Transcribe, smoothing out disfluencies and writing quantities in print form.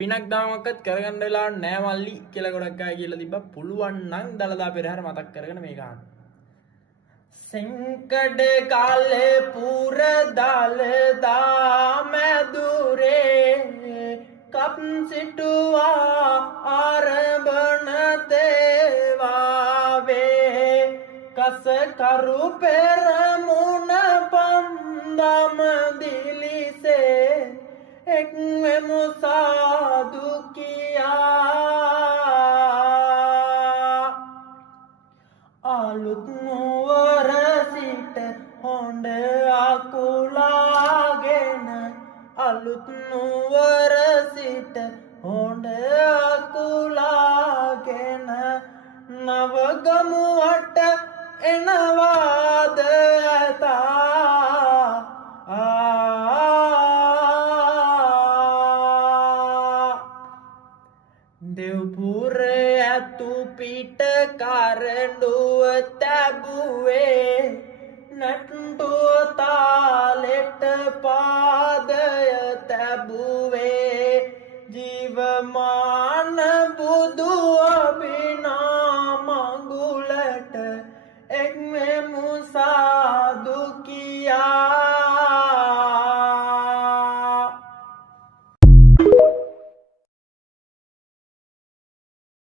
පිනක් දාමක්වත් කරගන්න වෙලාවක් නෑ මල්ලි කියලා ගොඩක් අය කියලා තිබ්බා. පුළුවන් නම් දලදා පෙරහැර මතක් කරගෙන මේක අහන්න. සෙංකඩ කාලේ පුර දලදා මැදුරේ කප් සිටුවා ආරඹන තේවාවේ කස කරු පෙරමුණ පන්දම දිලිසේ එක්වෙමු සාදු කියා අලුත් නුවර සිට හොඬ අකුලාගෙන අලුත් නුවර සිට හොඬ අකුලාගෙන නවගමුවට එනවාද ඇතා දෙව්පුර ඇතු පිට කරඬුව තැබුවේ නට්ටුව තාලෙට පාදය තැබුවේ ජීවමාන බුදු අභිනා මඟුලට එක්වෙමු සාදු කියා